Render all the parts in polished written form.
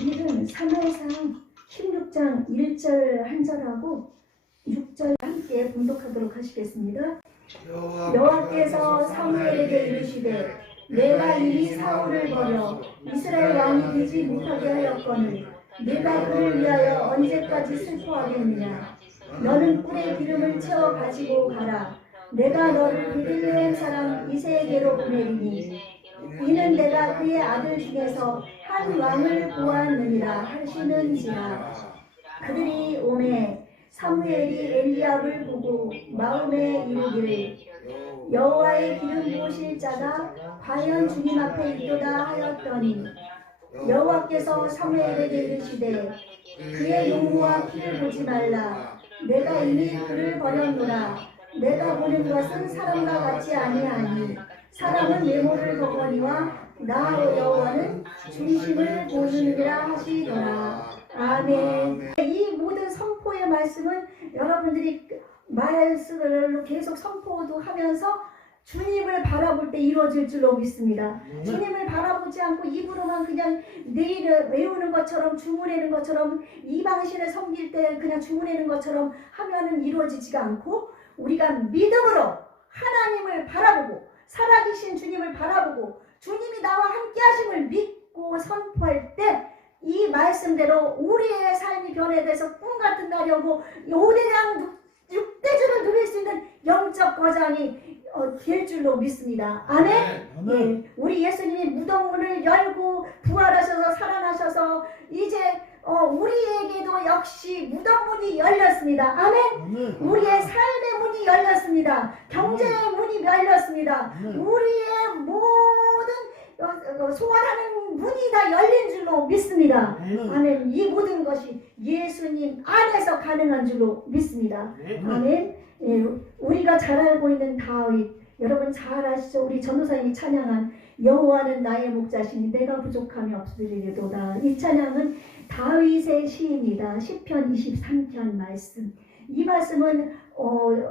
오늘은 사무엘상 16장 1절 한 절하고 6절 함께 봉독하도록 하시겠습니다. 여호와께서 사무엘에게 이르시되 내가 이미 사울을 버려 이스라엘 왕이 되지 못하게 하였거늘 내가 그를 위하여 언제까지 슬퍼하겠느냐. 너는 꿀에 기름을 채워 가지고 가라. 내가 너를 베들레헴 사람 이새에게로 보내리니 이는 내가 그의 아들 중에서 한 왕을 보았느니라 하시는지라. 그들이 오매 사무엘이 엘리압을 보고 마음에 이르기를 여호와의 기름 부으실 자가 과연 주님 앞에 있도다 하였더니 여호와께서 사무엘에게 이르시되 그의 용모와 키를 보지 말라. 내가 이미 그를 버렸노라. 내가 보는 것은 사람과 같지 아니하니 사람은 외모를 보거니와 나 여호와는 중심을 보느니라 하시더라. 아멘. 이 모든 선포의 말씀은 여러분들이 말씀을 계속 선포도 하면서 주님을 바라볼 때 이루어질 줄로 믿습니다. 주님을 바라보지 않고 입으로만 그냥 내일을 외우는 것처럼 주문하는 것처럼 이방신을 섬길 때 그냥 주문하는 것처럼 하면은 이루어지지가 않고 우리가 믿음으로 하나님을 바라보고 살아계신 주님을 바라보고 주님이 나와 함께 하심을 믿고 선포할 때 이 말씀대로 우리의 삶이 변해돼서 꿈같은 날이 오고 5대장 6대주를 누릴 수 있는 영적 거장이 될 줄로 믿습니다. 아멘. 네. 우리 예수님이 무덤문을 열고 부활하셔서 살아나셔서 이제 우리에게도 역시 무덤문이 열렸습니다. 아멘. 우리의 삶의 문이 열렸습니다. 경제의 문이 열렸습니다. 우리의 모든 소원하는 문이 다 열린 줄로 믿습니다. 아멘. 이 모든 것이 예수님 안에서 가능한 줄로 믿습니다. 아멘. 예, 우리가 잘 알고 있는 다윗, 여러분 잘 아시죠? 우리 전도사님이 찬양한 여호와는 나의 목자시니 내가 부족함이 없으리로다. 이 찬양은 다윗의 시입니다. 시편 23편 말씀. 이 말씀은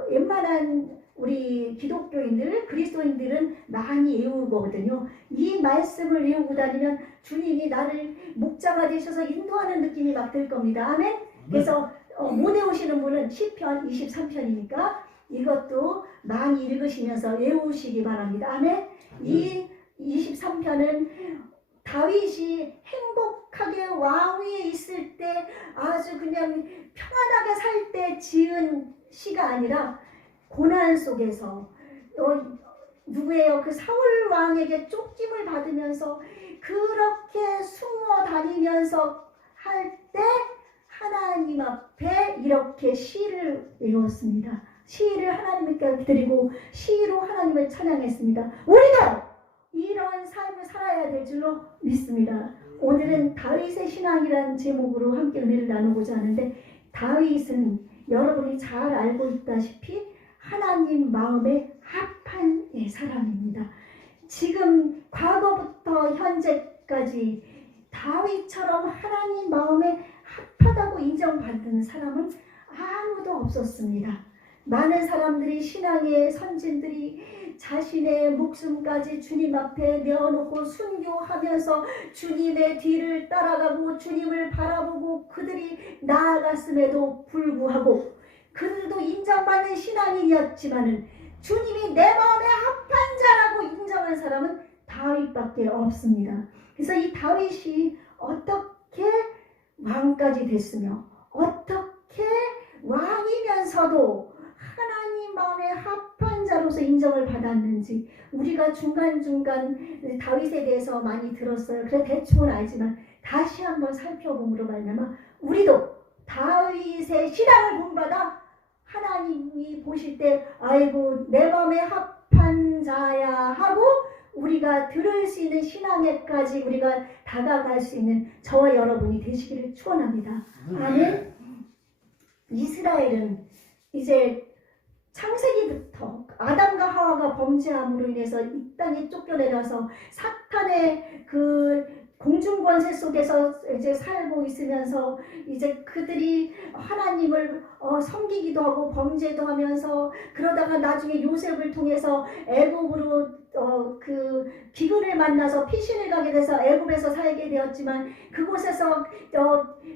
웬만한 우리 기독교인들, 그리스도인들은 많이 외우거든요. 이 말씀을 외우고 다니면 주님이 나를 목자가 되셔서 인도하는 느낌이 막 들 겁니다. 아멘. 그래서 못 외우시는 분은 시편 23편이니까 이것도 많이 읽으시면서 외우시기 바랍니다. 아멘. 이 23편은 다윗이 행복하게 왕위에 있을 때 아주 그냥 평안하게 살 때 지은 시가 아니라 고난 속에서 누구예요? 그 사울 왕에게 쫓김을 받으면서 그렇게 숨어 다니면서 할 때 하나님 앞에 이렇게 시를 외웠습니다. 시를 하나님께 드리고 시로 하나님을 찬양했습니다. 우리도 이런 삶을 살아야 될 줄로 믿습니다. 오늘은 다윗의 신앙이라는 제목으로 함께 은혜를 나누고자 하는데 다윗은 여러분이 잘 알고 있다시피 하나님 마음에 합한 사람입니다. 지금 과거부터 현재까지 다윗처럼 하나님 마음에 합하다고 인정받는 사람은 아무도 없었습니다. 많은 사람들이 신앙의 선진들이 자신의 목숨까지 주님 앞에 내어놓고 순교하면서 주님의 뒤를 따라가고 주님을 바라보고 그들이 나아갔음에도 불구하고 그들도 인정받는 신앙인이었지만은 주님이 내 마음에 합한 자라고 인정한 사람은 다윗밖에 없습니다. 그래서 이 다윗이 어떻게 왕까지 됐으며 어떻게 왕이면서도 하나님 마음에 합한 자로서 인정을 받았는지 우리가 중간중간 다윗에 대해서 많이 들었어요. 그래 대충은 알지만 다시 한번 살펴봄으로 말미암아 우리도 다윗의 신앙을 본받아 하나님이 보실 때 아이고 내 마음에 합한 자야 하고 우리가 들을 수 있는 신앙에까지 우리가 다가갈 수 있는 저와 여러분이 되시기를 축원합니다. 아멘. 이스라엘은 이제 창세기부터 아담과 하와가 범죄함으로 인해서 이 땅에 쫓겨내려서 사탄의 그 공중권세 속에서 이제 살고 있으면서 이제 그들이 하나님을 섬기기도 하고 범죄도 하면서 그러다가 나중에 요셉을 통해서 애굽으로 그 비근을 만나서 피신을 가게 돼서 애굽에서 살게 되었지만 그곳에서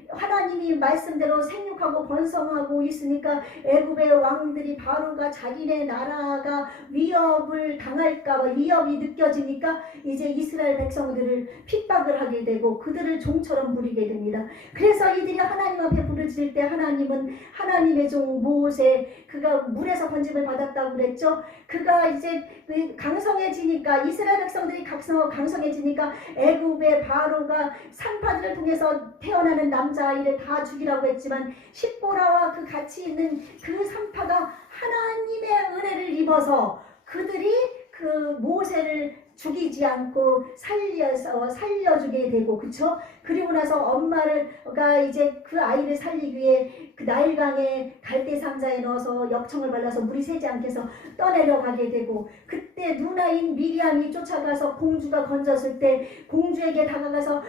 하나님이 말씀대로 생육하고 번성하고 있으니까 애굽의 왕들이 바로가 자기네 나라가 위협을 당할까 위협이 느껴지니까 이제 이스라엘 백성들을 핍박을 하게 되고 그들을 종처럼 부리게 됩니다. 그래서 이들이 하나님 앞에 부르짖을 때 하나님은 하나님의 종 모세, 그가 물에서 건짐을 받았다고 그랬죠. 그가 이제 강성해지니까 이스라엘 백성들이 강성해지니까 애굽의 바로가 산파들을 통해서 태어나는 남자아이를 다 죽이라고 했지만 십보라와 그 같이 있는 그 산파가 하나님의 은혜를 입어서 그들이 그 모세를 죽이지 않고 살려주게 되고, 그쵸? 그리고 나서 엄마가 이제 그 아이를 살리기 위해 그 나일강에 갈대 상자에 넣어서 역청을 발라서 물이 새지 않게 해서 떠내려가게 되고, 그때 누나인 미리암이 쫓아가서 공주가 건졌을 때 공주에게 다가가서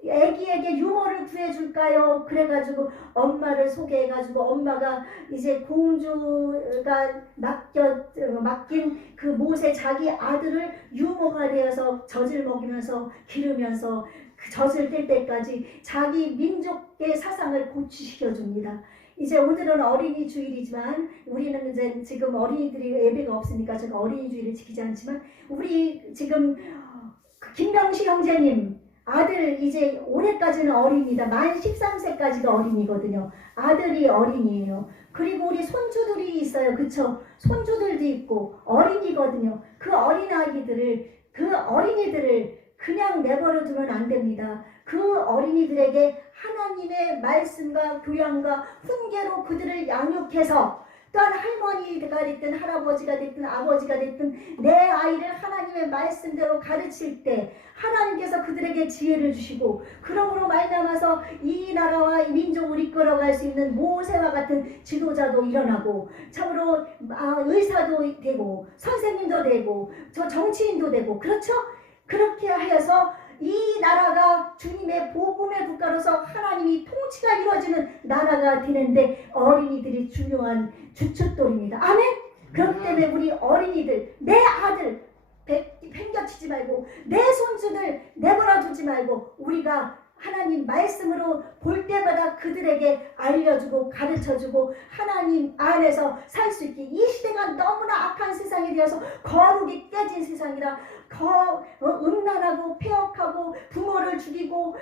애기에게 유모를 구해줄까요? 그래가지고 엄마를 소개해가지고 엄마가 이제 공주가 맡긴 그 모세 자기 아들을 유모가 되어서 젖을 먹이면서 기르면서 그 젖을 뗄 때까지 자기 민족의 사상을 고취시켜줍니다. 이제 오늘은 어린이 주일이지만 우리는 이제 지금 어린이들이 예배가 없으니까 제가 어린이 주일을 지키지 않지만 우리 지금 김명식 형제님 아들 이제 올해까지는 어린이다. 만 13세까지도 어린이거든요. 아들이 어린이에요. 그리고 우리 손주들이 있어요. 그쵸? 손주들도 있고 어린이거든요. 그 어린이들을 그냥 내버려 두면 안 됩니다. 그 어린이들에게 하나님의 말씀과 교양과 훈계로 그들을 양육해서 또한 할머니가 됐든 할아버지가 됐든 아버지가 됐든 내 아이를 하나님의 말씀대로 가르칠 때 하나님께서 그들에게 지혜를 주시고 그러므로 말미암아서 이 나라와 이 민족을 이끌어갈 수 있는 모세와 같은 지도자도 일어나고 참으로 의사도 되고 선생님도 되고 정치인도 되고, 그렇죠? 그렇게 하여서 이 나라가 주님의 복음의 국가로서 하나님이 통치가 이루어지는 나라가 되는데 어린이들이 중요한 주춧돌입니다. 아멘? 그렇기 때문에 우리 어린이들, 내 아들 팽겨치지 말고 내 손주들 내버려 두지 말고 우리가 하나님 말씀으로 볼 때마다 그들에게 알려주고 가르쳐주고 하나님 안에서 살 수 있게. 이 시대가 너무나 악한 세상이 되어서 거룩이 깨진 세상이라 음란하고 폐역하고 부모를 죽이고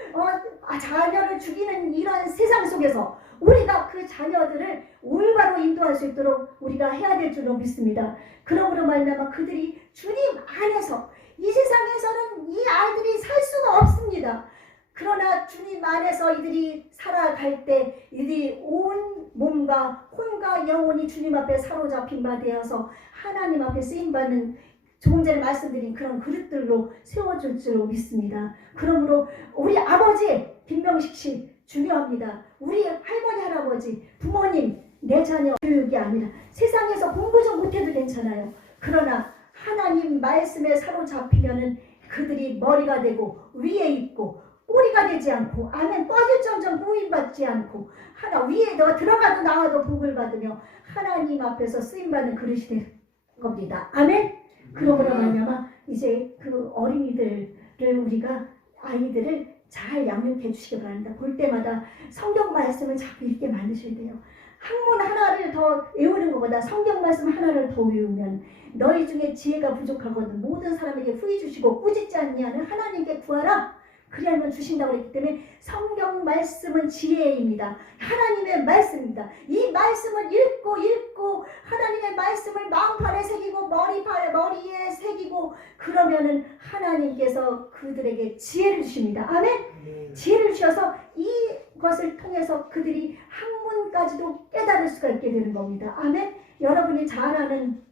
자녀를 죽이는 이런 세상 속에서 우리가 그 자녀들을 올바로 인도할 수 있도록 우리가 해야 될 줄로 믿습니다. 그러므로 말미암아 그들이 주님 안에서, 이 세상에서는 이 아이들이 살 수가 없습니다. 그러나 주님 안에서 이들이 살아갈 때 이들이 온 몸과 혼과 영혼이 주님 앞에 사로잡힌 바 되어서 하나님 앞에 쓰임받는, 조금 전에 말씀드린 그런 그릇들로 세워줄 줄로 믿습니다. 그러므로 우리 아버지 김명식 씨 중요합니다. 우리 할머니 할아버지 부모님 내 자녀 교육이 아니라 세상에서 공부 좀 못해도 괜찮아요. 그러나 하나님 말씀에 사로잡히면은 그들이 머리가 되고 위에 있고 꼬리가 되지 않고, 아멘, 뻐질점점 구인받지 않고 하나 위에 너 들어가도 나와도 복을 받으며 하나님 앞에서 쓰임받는 그릇이 될 겁니다. 아멘. 그러므로 말미암아 이제 그 어린이들을 우리가 아이들을 잘 양육해 주시기 바랍니다. 볼 때마다 성경 말씀을 자꾸 읽게 만드셔야 돼요. 학문 하나를 더 외우는 것보다 성경 말씀 하나를 더 외우면 너희 중에 지혜가 부족하거든 모든 사람에게 후히 주시고 꾸짖지 않냐는 하나님께 구하라. 그리하면 주신다고 했기 때문에 성경 말씀은 지혜입니다. 하나님의 말씀입니다. 이 말씀을 읽고 하나님의 말씀을 마음판에 새기고 머리에 새기고 그러면은 하나님께서 그들에게 지혜를 주십니다. 아멘. 지혜를 주셔서 이것을 통해서 그들이 학문까지도 깨달을 수가 있게 되는 겁니다. 아멘. 여러분이 잘 아는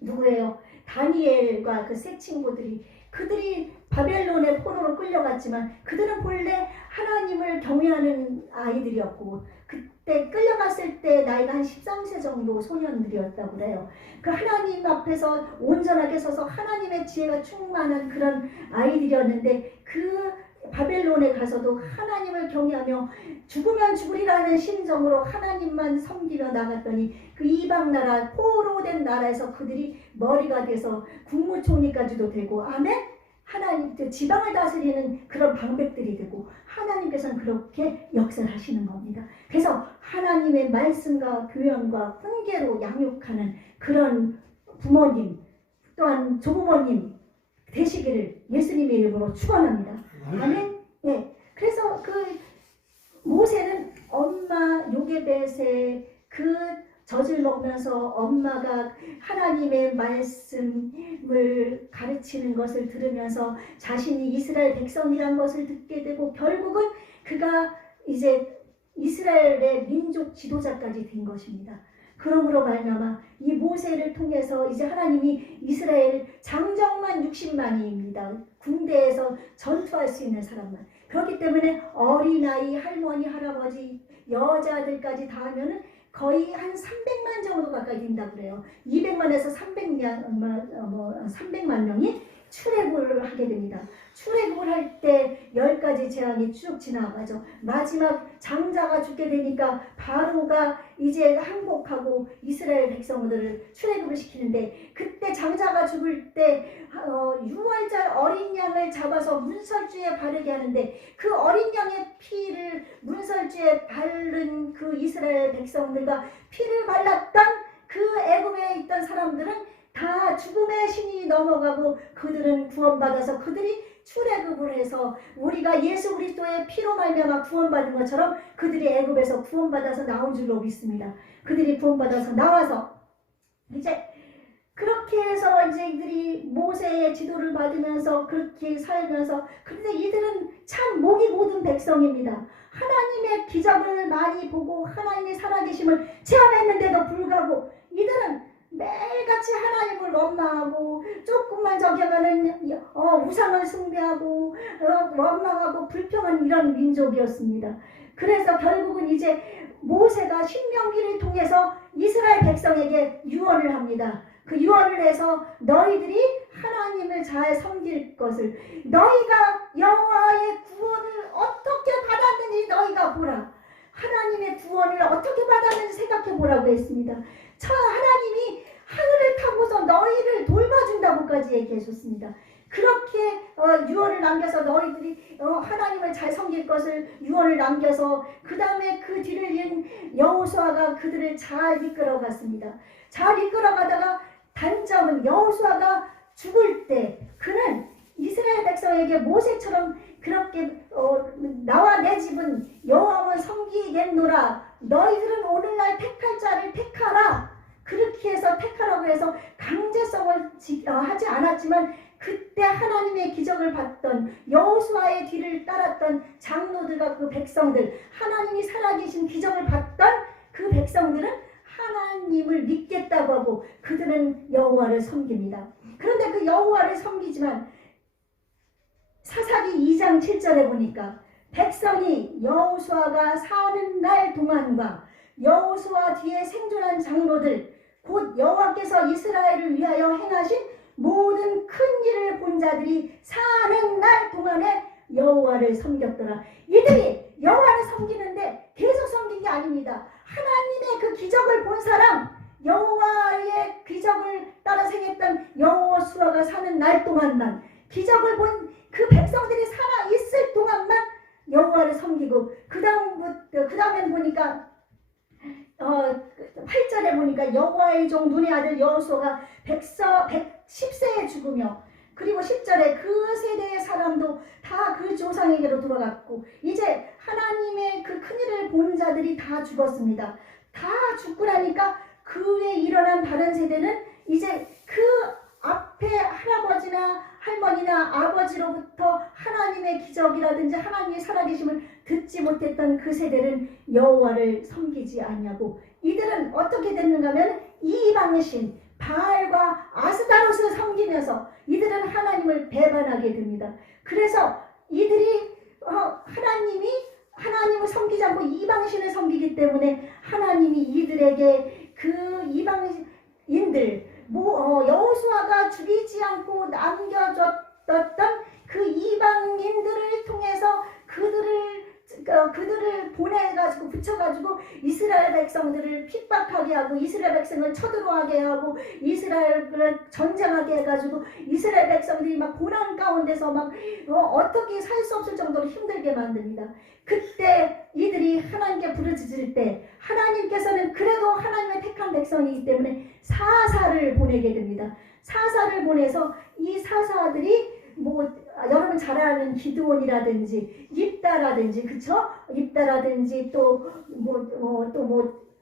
누구예요? 다니엘과 그 세 친구들이, 그들이 바벨론의 포로로 끌려갔지만 그들은 본래 하나님을 경외하는 아이들이었고 그때 끌려갔을 때 나이가 한 13세 정도 소년들이었다고 그래요. 그 하나님 앞에서 온전하게 서서 하나님의 지혜가 충만한 그런 아이들이었는데 그 바벨론에 가서도 하나님을 경외하며 죽으면 죽으리라는 심정으로 하나님만 섬기며 나갔더니 그 이방 나라 포로된 나라에서 그들이 머리가 돼서 국무총리까지도 되고, 아멘. 하나님 지방을 다스리는 그런 방백들이 되고, 하나님께서는 그렇게 역사를 하시는 겁니다. 그래서 하나님의 말씀과 교양과 훈계로 양육하는 그런 부모님 또한 조부모님 되시기를 예수님의 이름으로 축원합니다. 아멘. 네. 그래서 그 모세는 엄마 요게벳의 그 젖을 먹으면서 엄마가 하나님의 말씀을 가르치는 것을 들으면서 자신이 이스라엘 백성이란 것을 듣게 되고, 결국은 그가 이제 이스라엘의 민족 지도자까지 된 것입니다. 그러므로 말미암아 이 모세를 통해서 이제 하나님이 이스라엘 장정만 60만입니다. 군대에서 전투할 수 있는 사람만. 그렇기 때문에 어린아이, 할머니, 할아버지, 여자들까지 다 하면은 거의 한 300만 정도 가까이 된다고 그래요. 200만에서 300만 명이 출애굽을 하게 됩니다. 출애굽을 할 때 10가지 재앙이 쭉 지나가죠. 마지막 장자가 죽게 되니까 바로가 이제 항복하고 이스라엘 백성들을 출애굽을 시키는데, 그때 장자가 죽을 때 6월절 어린 양을 잡아서 문설주에 바르게 하는데, 그 어린 양의 피를 문설주에 바른 그 이스라엘 백성들과 피를 발랐던 그 애굽에 있던 사람들은 다 죽음의 신이 넘어가고 그들은 구원받아서 그들이 출애굽을 해서 우리가 예수 그리스도의 피로 말미암아 구원받은 것처럼 그들이 애굽에서 구원받아서 나온 줄로 믿습니다. 그들이 구원받아서 나와서 이제 그렇게 해서 이제 이들이 모세의 지도를 받으면서 그렇게 살면서, 그런데 이들은 참 목이 고든 백성입니다. 하나님의 기적을 많이 보고 하나님의 살아계심을 체험했는데도 불구하고 이들은 매일같이 하나님을 원망하고, 조금만 저기 하면은 우상을 숭배하고 원망하고 불평한 이런 민족이었습니다. 그래서 결국은 이제 모세가 신명기를 통해서 이스라엘 백성에게 유언을 합니다. 그 유언을 해서 너희들이 하나님을 잘 섬길 것을, 너희가 여호와의 구원을 어떻게 받았는지 너희가 보라. 하나님의 구원을 어떻게 받았는지 생각해 보라고 했습니다. 하나님이 하늘을 타고서 너희를 돌봐준다고까지 얘기하셨습니다. 그렇게 유언을 남겨서 너희들이 하나님을 잘 섬길 것을 유언을 남겨서, 그 다음에 그 뒤를 이은 여호수아가 그들을 잘 이끌어갔습니다. 잘 이끌어가다가 단점은 여호수아가 죽을 때 그는 이스라엘 백성에게 모세처럼 그렇게 나와 내 집은 여호와만 섬기겠노라, 너희들은 오늘날 택할 자를 택하라, 그렇게 해서 택하라고 해서 강제성을 하지 않았지만, 그때 하나님의 기적을 봤던 여호수아의 뒤를 따랐던 장로들과 그 백성들, 하나님이 살아계신 기적을 봤던 그 백성들은 하나님을 믿겠다고 하고 그들은 여호와를 섬깁니다. 그런데 그 여호와를 섬기지만 사사기 2장 7절에 보니까 백성이 여호수아가 사는 날 동안과 여호수아 뒤에 생존한 장로들, 곧 여호와께서 이스라엘을 위하여 행하신 모든 큰 일을 본 자들이 사는 날 동안에 여호와를 섬겼더라. 이들이 여호와를 섬기는데 계속 섬긴 게 아닙니다. 하나님의 그 기적을 본 사람, 여호와의 기적을 따라 생했던 여호수아가 사는 날 동안만, 기적을 본 그 백성들이 살아 있을 동안만 여호와를 섬기고, 그 다음엔 보니까 8절에 보니까 여호와의 종 눈의 아들 여호수아가 110세에 죽으며, 그리고 10절에 그 세대의 사람도 다 그 조상에게로 돌아갔고, 이제 하나님의 그 큰일을 본 자들이 다 죽었습니다. 다 죽고 나니까 그 후에 일어난 다른 세대는 이제 그 앞에 할아버지나 할머니나 아버지로부터 하나님의 기적이라든지 하나님의 살아계심을 듣지 못했던 그 세대는 여호와를 섬기지 아니하고, 이들은 어떻게 됐는가 하면 이방의 신 바알과 아스다롯을 섬기면서 이들은 하나님을 배반하게 됩니다. 그래서 이들이 하나님을 섬기지 않고 이방신을 섬기기 때문에 하나님이 이들에게 그 이방인들 여호수아가 죽이지 않고 남겨줬던 그 그 이방인들을 통해서 그들을 보내가지고 붙여가지고 이스라엘 백성들을 핍박하게 하고 이스라엘 백성을 쳐들어가게 하고 이스라엘을 전쟁하게 해가지고 이스라엘 백성들이 막 고난 가운데서 막 어떻게 살 수 없을 정도로 힘들게 만듭니다. 그때 이들이 하나님께 부르짖을 때 하나님께서는 그래도 하나님의 택한 백성이기 때문에 사사를 보내게 됩니다. 사사를 보내서 이 사사들이 여러분 잘 아는 기드온이라든지 입다라든지 그쵸? 입다라든지 또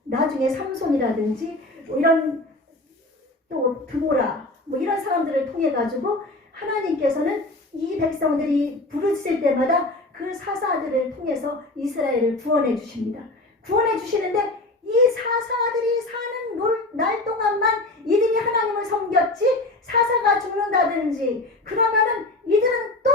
나중에 삼손이라든지 이런 또 드보라 이런 사람들을 통해 가지고 하나님께서는 이 백성들이 부르짖을 때마다 그 사사들을 통해서 이스라엘을 구원해 주십니다. 구원해 주시는데 이 사사들이 사는 날 동안만 이들이 하나님을 섬겼지 사사가 죽는다든지 그러면은 이들은 또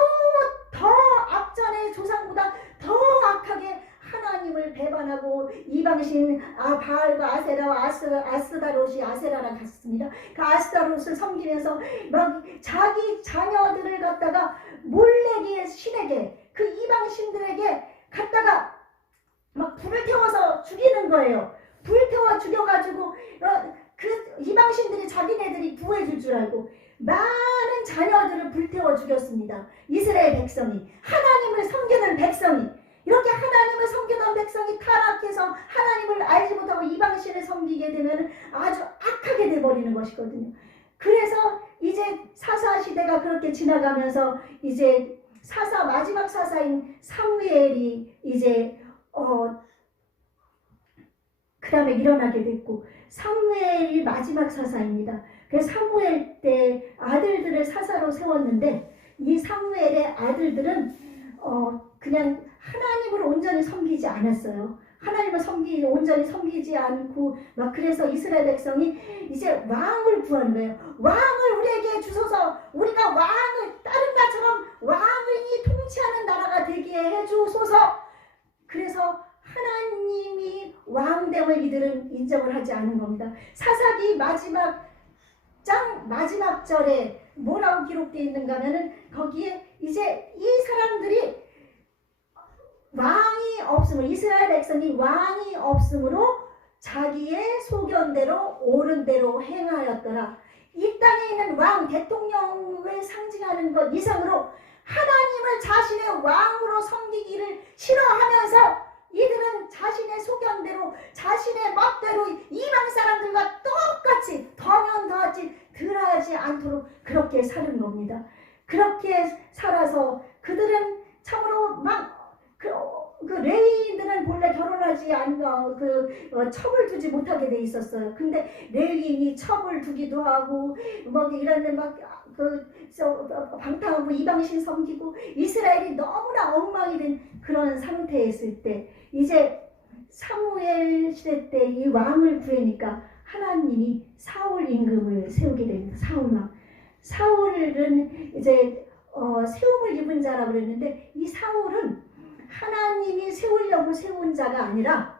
더 앞전에 조상보다 더 악하게 하나님을 배반하고 이방신 바알과 아세라와 아스다롯이 아세라랑 같습니다. 그 아스다롯을 섬기면서 막 자기 자녀들을 갖다가 몰래기의 신에게 그 이방신들에게 갖다가 막 불을 태워서 죽이는 거예요. 불 태워 죽여가지고 그 이방신들이 자기네들이 구해줄 줄 알고 많은 자녀들을 불태워 죽였습니다. 이스라엘 백성이 하나님을 섬기는 백성이 이렇게 하나님을 섬기던 백성이 타락해서 하나님을 알지 못하고 이방신을 섬기게 되면 아주 악하게 돼버리는 것이거든요. 그래서 이제 사사 시대가 그렇게 지나가면서 이제 마지막 사사인 사무엘이 이제 그 다음에 일어나게 됐고 사무엘이 마지막 사사입니다. 그래서 사무엘 때 아들들을 사사로 세웠는데 이 사무엘의 아들들은 그냥 하나님을 온전히 섬기지 않았어요. 하나님을 온전히 섬기지 않고 막 그래서 이스라엘 백성이 이제 왕을 구하는 거예요. 왕을 우리에게 주소서. 우리가 왕을 다른 나라처럼 왕이 통치하는 나라가 되게 해주소서. 그래서 하나님이 왕됨을 이들은 인정을 하지 않은 겁니다. 사사기 마지막 절에 뭐라고 기록되어 있는가 하면은 거기에 이제 이 사람들이 왕이 없음으로 이스라엘 백성이 왕이 없음으로 자기의 소견대로 옳은 대로 행하였더라. 이 땅에 있는 왕 대통령을 상징하는 것 이상으로 하나님을 자신의 왕으로 섬기기를 싫어하면서 이들은 자신의 소견대로 자신의 멋대로 이방 사람들과 똑같이 더면 더하지 덜하지 않도록 그렇게 사는 겁니다. 그렇게 살아서 그들은 참으로 막 그 레위인들은 본래 결혼하지 않고 첩을 두지 못하게 돼 있었어요. 근데 레위인이 첩을 두기도 하고 이런데 방탕하고 이방신 섬기고 이스라엘이 너무나 엉망이 된 그런 상태에 있을 때 이제 사무엘 시대 때 이 왕을 구하니까 하나님이 사울 임금을 세우게 됩니다. 사울왕. 사울은 이제 세움을 입은 자라고 그랬는데 이 사울은 하나님이 세우려고 세운 자가 아니라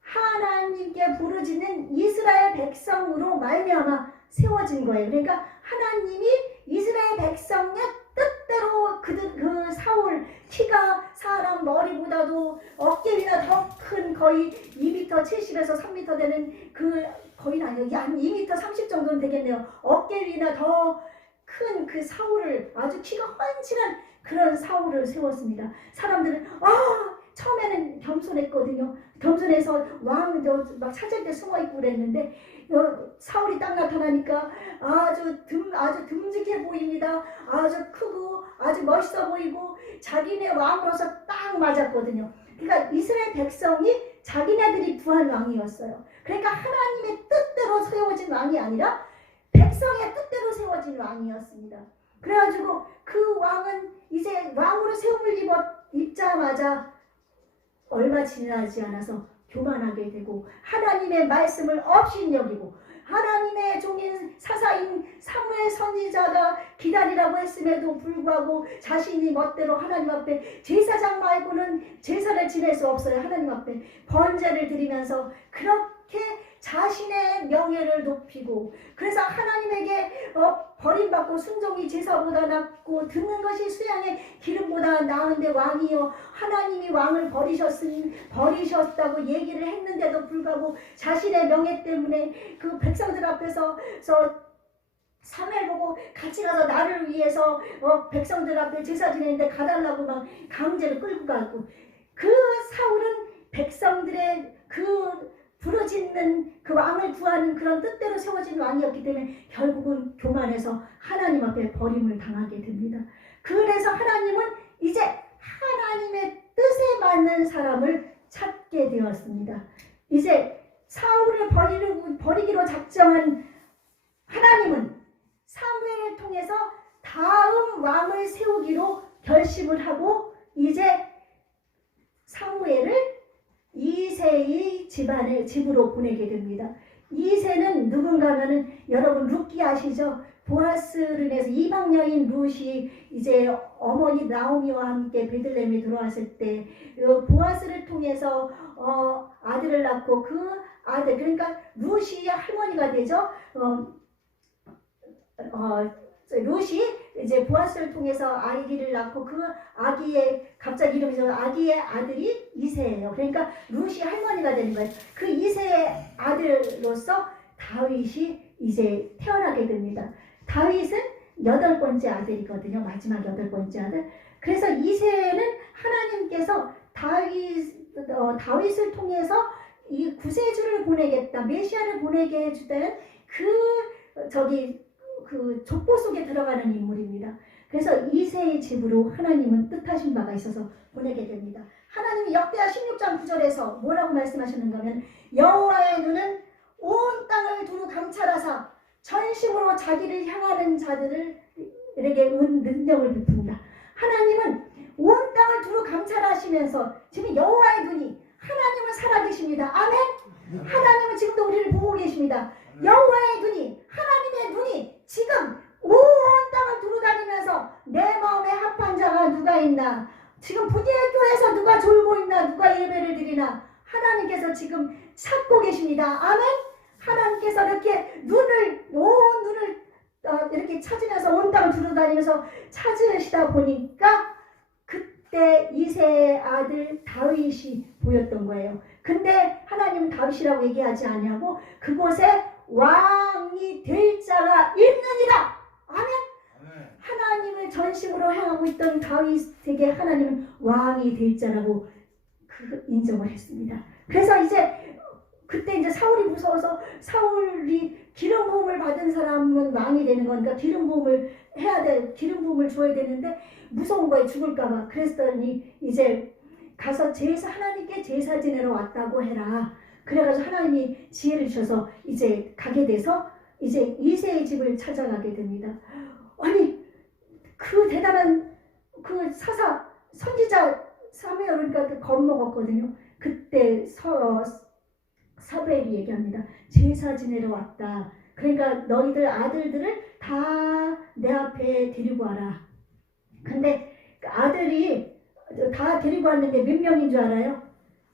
하나님께 부르짖는 이스라엘 백성으로 말미암아 세워진 거예요. 그러니까 하나님이 이스라엘 백성의 뜻대로 그 사울 키가 사람 머리보다도 어깨 위나 더 큰 거의 2m 70에서 3m 되는 거의 아니요 한 2m 30 정도는 되겠네요. 어깨 위나 더 큰 그 사울을 아주 키가 훤칠한 그런 사울을 세웠습니다. 사람들은 처음에는 겸손했거든요. 겸손해서 왕 막 찾을 때 숨어 있고 그랬는데 사울이 딱 나타나니까 아주 듬직해 보입니다. 아주 크고 아주 멋있어 보이고 자기네 왕으로서 딱 맞았거든요. 그러니까 이스라엘 백성이 자기네들이 구한 왕이었어요. 그러니까 하나님의 뜻대로 세워진 왕이 아니라 백성의 뜻대로 세워진 왕이었습니다. 그래가지고 그 왕은 이제 왕으로 세움을 입자마자 얼마 지나지 않아서 교만하게 되고 하나님의 말씀을 업신여기고 하나님의 종인 사사인 사무엘 선지자가 기다리라고 했음에도 불구하고 자신이 멋대로 하나님 앞에 제사장 말고는 제사를 지낼 수 없어요. 하나님 앞에 번제를 드리면서 그렇게 자신의 명예를 높이고, 그래서 하나님에게 버림받고 순종이 제사보다 낫고 듣는 것이 수양의 기름보다 나은데 왕이요, 하나님이 왕을 버리셨다고 얘기를 했는데도 불구하고 자신의 명예 때문에 그 백성들 앞에서 사무엘 보고 같이 가서 나를 위해서 백성들 앞에 제사 지내는데 가달라고 막 강제로 끌고 가고, 그 사울은 백성들의 그 부르짖는 그 왕을 구하는 그런 뜻대로 세워진 왕이었기 때문에 결국은 교만해서 하나님 앞에 버림을 당하게 됩니다. 그래서 하나님은 이제 하나님의 뜻에 맞는 사람을 찾게 되었습니다. 이제 사울을 버리기로 작정한 하나님은 사무엘을 통해서 다음 왕을 세우기로 결심을 하고, 이제 사무엘을 이새의 집으로 보내게 됩니다. 이새는 누군가 하면은 여러분 룻기 아시죠? 보아스를 해서 이방 여인 룻이 이제 어머니 나오미와 함께 베들레헴에 들어왔을 때 보아스를 통해서 아들을 낳고, 그 아들, 그러니까 룻이 할머니가 되죠. 룻이 이제 보아스를 통해서 아기를 낳고, 그 아기의 갑자기 이름이 아기의 아들이 이새예요. 그러니까 룻이 할머니가 되는 거예요. 그 이새의 아들로서 다윗이 이제 태어나게 됩니다. 다윗은 8번째 아들이거든요. 마지막 8번째 아들. 그래서 이새는 하나님께서 다윗을 통해서 이 구세주를 보내겠다, 메시아를 보내게 해주다는 그 족보 속에 들어가는 인물입니다. 그래서 이새의 집으로 하나님은 뜻하신 바가 있어서 보내게 됩니다. 하나님이 역대하 16장 9절에서 뭐라고 말씀하셨는가 하면, 여호와의 눈은 온 땅을 두루 감찰하사 전심으로 자기를 향하는 자들에게 능력을 베푼다. 하나님은 온 땅을 두루 감찰하시면서 지금 여호와의 눈이, 하나님은 살아계십니다. 아멘. 하나님은 지금도 우리를 보고 계십니다. 여호와의 눈이, 하나님의 눈이 지금 온 땅을 두루다니면서 내 마음에 합한 자가 누가 있나, 지금 분이엘교회에서 누가 졸고 있나, 누가 예배를 드리나, 하나님께서 지금 찾고 계십니다. 아멘. 하나님께서 이렇게 온 눈을 이렇게 찾으면서 온 땅을 두루다니면서 찾으시다 보니까 그때 이새의 아들 다윗이 보였던 거예요. 근데 하나님은 다윗이라고 얘기하지 아니하고 그곳에 왕이 될 자가 있느니라. 아멘. 하나님을 전심으로 향하고 있던 다윗에게 하나님은 왕이 될 자라고 인정을 했습니다. 그래서 이제 그때 이제 사울이 무서워서, 사울이 기름 부음을 받은 사람은 왕이 되는 거니까 기름 부음을 해야 돼, 기름 부음을 줘야 되는데 무서운 거에 죽을까봐. 그랬더니 이제 가서 하나님께 제사 지내러 왔다고 해라. 그래가지고 하나님이 지혜를 주셔서 이제 가게 돼서 이제 이새의 집을 찾아가게 됩니다. 아니, 그 대단한 그 선지자 사무엘, 그러니까 겁먹었거든요. 그때 사무엘이 얘기합니다. 제사 지내러 왔다. 그러니까 너희들 아들들을 다 내 앞에 데리고 와라. 근데 아들이 다 데리고 왔는데 몇 명인 줄 알아요?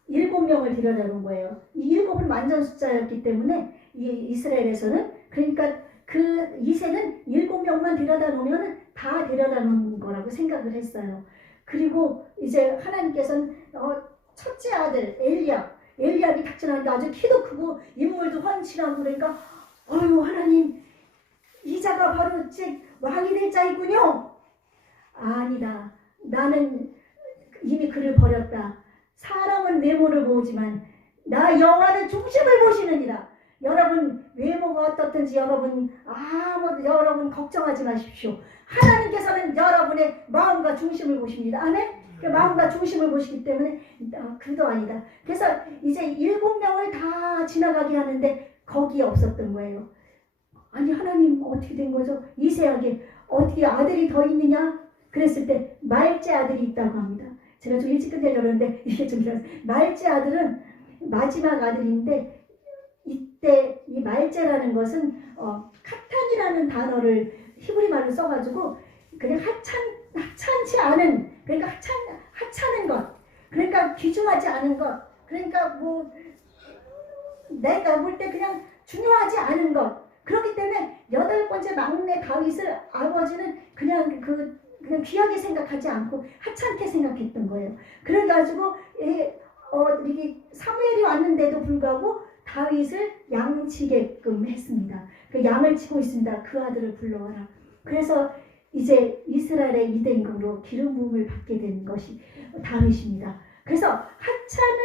7명을 데려다 놓은 거예요. 이 7은 완전 숫자였기 때문에 이스라엘에서는, 그러니까 그 이새는 7명만 데려다 놓으면 다 데려다 놓은 거라고 생각을 했어요. 그리고 이제 하나님께서는 첫째 아들 엘리압이 닥쳐나는데 아주 키도 크고 인물도 훤칠하고, 그러니까 하나님, 이 자가 바로 제 왕이 될 자이군요. 아니다. 나는 이미 그를 버렸다. 사람은 외모를 보지만 나 여호와는 중심을 보시느니라. 여러분 외모가 어떻든지 여러분 걱정하지 마십시오. 하나님께서는 여러분의 마음과 중심을 보십니다. 아멘. 그 마음과 중심을 보시기 때문에 그도 아니다. 그래서 이제 7명을 다 지나가게 하는데 거기에 없었던 거예요. 아니, 하나님 어떻게 된 거죠? 이새에게 어떻게 아들이 더 있느냐? 그랬을 때 말째 아들이 있다고 합니다. 제가 좀 일찍 끝내려고 했는데 이게 좀 길어서, 말째 아들은 마지막 아들인데, 이때 이 말째라는 것은 카탄이라는 단어를 히브리 말로 써가지고 그냥 하찮지 않은, 그러니까 하찮은 것, 그러니까 귀중하지 않은 것, 그러니까 뭐 내가 볼 때 그냥 중요하지 않은 것. 그렇기 때문에 8번째 막내 다윗을 아버지는 그냥 귀하게 생각하지 않고 하찮게 생각했던 거예요. 그래가지고 이게 사무엘이 왔는데도 불구하고 다윗을 양치게끔 했습니다. 그 양을 치고 있습니다. 그 아들을 불러와라. 그래서 이제 이스라엘의 이대임금으로 기름 부음을 받게 된 것이 다윗입니다. 그래서 하찮은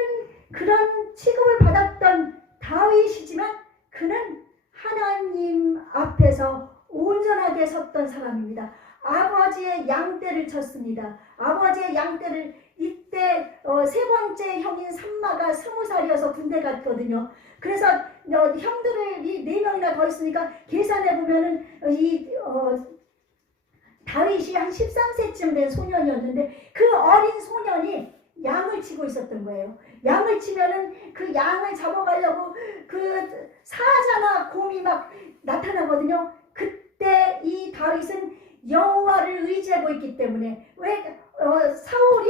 그런 취급을 받았던 다윗이지만 그는 하나님 앞에서 온전하게 섰던 사람입니다. 아버지의 양떼를 쳤습니다. 아버지의 양떼를 이때 세 번째 형인 삼마가 20살이어서 군대 갔거든요. 그래서 형들을 이 4명이나 더 있으니까 계산해 보면은 다윗이 한 13세쯤 된 소년이었는데 그 어린 소년이 양을 치고 있었던 거예요. 양을 치면은 그 양을 잡아가려고 그 사자나 곰이 막 나타나거든요. 그때 이 다윗은 여호와를 의지하고 있기 때문에 왜 사울이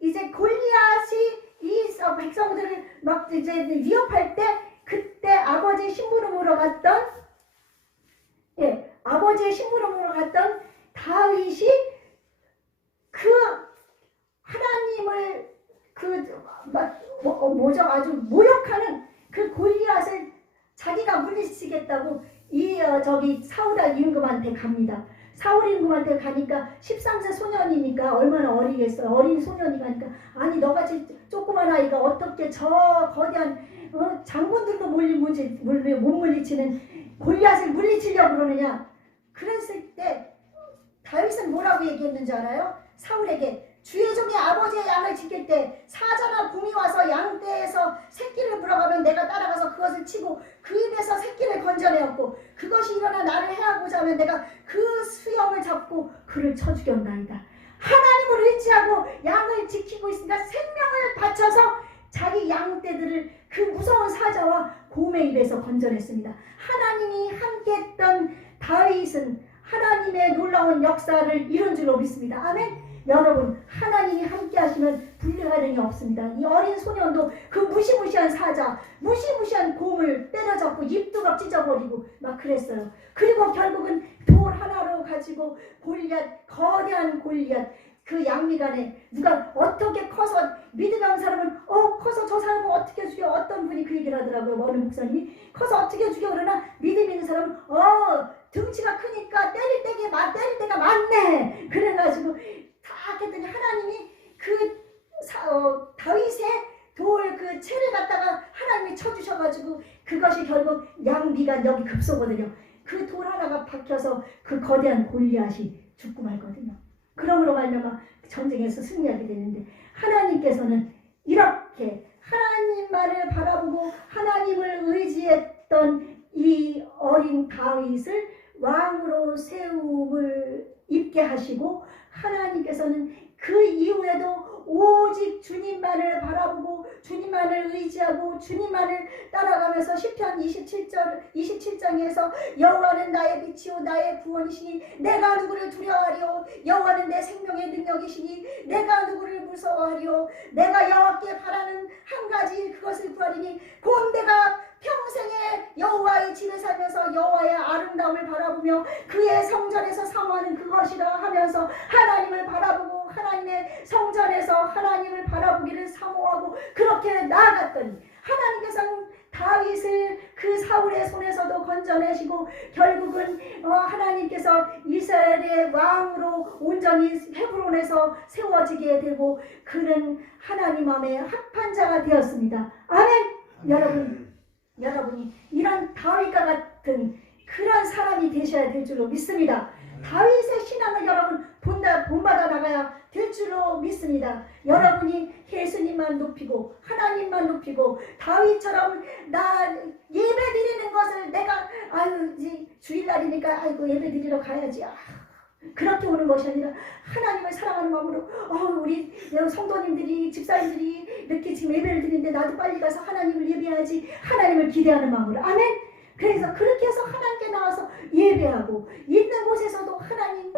이제 골리앗이 이 백성들을 막 이제 위협할 때 그때 아버지의 심부름으로 갔던 다윗이 그 하나님을 아주 모욕하는 그 골리앗을 자기가 물리치겠다고 사울 임금한테 갑니다. 사울 임금한테 가니까 13세 소년이니까 얼마나 어리겠어요. 어린 소년이 가니까 아니 너같이 조그만 아이가 어떻게 저 거대한 장군들도 못 물리치는 골리앗을 물리치려고 그러느냐. 그랬을 때 다윗은 뭐라고 얘기했는지 알아요? 사울에게 주의 종이 아버지의 양을 지킬 때 사자나 곰이 와서 양떼에서 새끼를 물어가면 내가 따라가서 그것을 치고 그 입에서 새끼를 건져내었고 그것이 일어나 나를 해하고자 하면 내가 그 수염을 잡고 그를 쳐 죽였나이다. 하나님을 의지하고 양을 지키고 있으니까 생명을 바쳐서 자기 양떼들을 그 무서운 사자와 곰의 입에서 건져냈습니다. 하나님이 함께했던 다윗은 하나님의 놀라운 역사를 이룬 줄로 믿습니다. 아멘. 여러분, 하나님이 함께 하시면 불가능이 없습니다. 이 어린 소년도 그 무시무시한 사자, 무시무시한 곰을 때려잡고 입두갑 찢어버리고 막 그랬어요. 그리고 결국은 돌 하나로 가지고 거대한 골리앗, 그 양미간에 누가 어떻게 커서 믿음의 사람은 커서 저 사람을 어떻게 죽여. 어떤 분이 그 얘기를 하더라고요. 어느 목사님이 커서 어떻게 죽여. 그러나 믿음 있는 사람은 등치가 크니까 때릴 때가 많네. 그래가지고 다 했더니 하나님이 다윗의 돌 그 채를 갖다가 하나님이 쳐주셔가지고 그것이 결국 양미간 여기 급소거든요. 그 돌 하나가 박혀서 그 거대한 골리앗이 죽고 말거든요. 그러므로 말미암아 전쟁에서 승리하게 되는데 하나님께서는 이렇게 하나님만을 바라보고 하나님을 의지했던 이 어린 다윗을 왕으로 세움을 입게 하시고 하나님께서는 그 이후에도 오직 주님만을 바라보고 주님만을 의지하고 주님만을 따라가면서 시편 27장에서 여호와는 나의 빛이요 나의 구원이시니 내가 누구를 두려워하리요. 여호와는 내 생명의 능력이시니 내가 누구를 무서워하리요. 내가 여호와께 바라는 한 가지 그것을 구하리니 곧 내가 평생에 여호와의 집에 살면서 여호와의 아름다움을 바라보며 그의 성전에서 사모하는 그것이라 하면서 하나님을 바라보고 하나님의 성전에서 하나님을 바라보기를 사모하고 그렇게 나아갔더니 하나님께서는 다윗을 그 사울의 손에서도 건져내시고 결국은 하나님께서 이스라엘의 왕으로 온전히 헤브론에서 세워지게 되고 그는 하나님 마음의 합판자가 되었습니다. 아멘. 여러분이 이런 다윗과 같은 그런 사람이 되셔야 될 줄로 믿습니다. 다윗의 신앙을 여러분 본받아 나가야 될 줄로 믿습니다. 여러분이 예수님만 높이고 하나님만 높이고 다윗처럼 나 예배 드리는 것을 내가 주일날이니까 예배 드리러 가야지 그렇게 오는 것이 아니라 하나님을 사랑하는 마음으로 우리 성도님들이 집사님들이 이렇게 지금 예배를 드리는데 나도 빨리 가서 하나님을 예배해야지 하나님을 기대하는 마음으로 아멘. 그래서 그렇게 해서 하나님께 나와서 예배하고 있는 곳에서도 하나님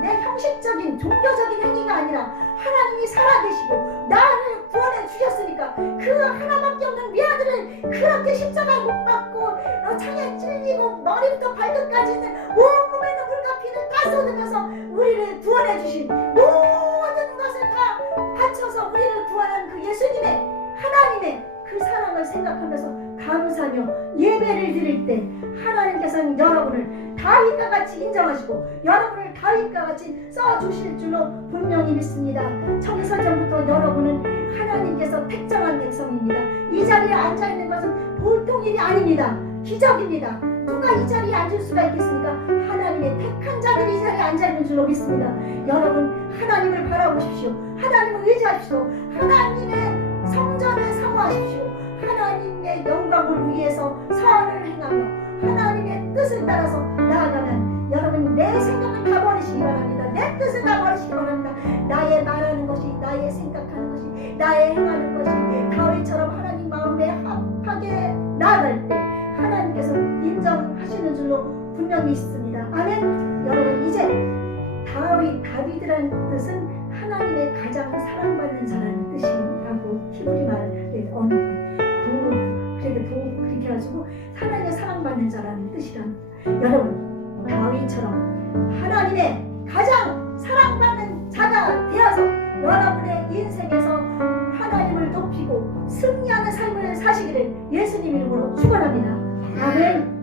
내 형식적인 종교적인 행위가 아니라 하나님이 살아계시고 나를 구원해 주셨으니까 그 하나밖에 없는 내 아들을 그렇게 십자가 못 박고 창에 찔리고 머리부터 발끝까지는 온몸에 물과 피를 다 쏟으면서 우리를 구원해 주신 모든 것을 다 바쳐서 우리를 구원한 그 예수님의 하나님의 그 사랑을 생각하면서 감사하며 예배를 드릴 때 하나님께서는 여러분을 다윗과 같이 인정하시고 여러분을 다윗과 같이 써주실 줄로 분명히 믿습니다. 청설전부터 여러분은 하나님께서 택정한 백성입니다. 이 자리에 앉아있는 것은 보통 일이 아닙니다. 기적입니다. 누가 이 자리에 앉을 수가 있겠습니까? 하나님의 택한 자들이 이 자리에 앉아있는 줄로 믿습니다. 여러분 하나님을 바라보십시오. 하나님을 의지하십시오. 하나님의 성전을 사모하십시오. 하나님의 영광을 위해서 선을 행하며 하나님의 뜻을 따라서 나아가면 여러분 내 생각을 다 버리시기 바랍니다. 내 뜻을 다 버리시기 바랍니다. 나의 말하는 것이, 나의 생각하는 것이, 나의 행하는 것이 다윗처럼 하나님 마음에 합하게 나아갈 때 하나님께서 인정하시는 줄로 분명히 있습니다. 아멘. 여러분 이제 다윗이라는 뜻은 하나님의 가장 사랑받는 자라는 뜻이라고 히브리 말의 언어가 그렇게 가지고 하나님의 사랑받는 자라는 뜻이란 여러분 다윗처럼 하나님의 가장 사랑받는 자가 되어서 여러분의 인생에서 하나님을 높이고 승리하는 삶을 사시기를 예수님 이름으로 축원합니다. 아멘.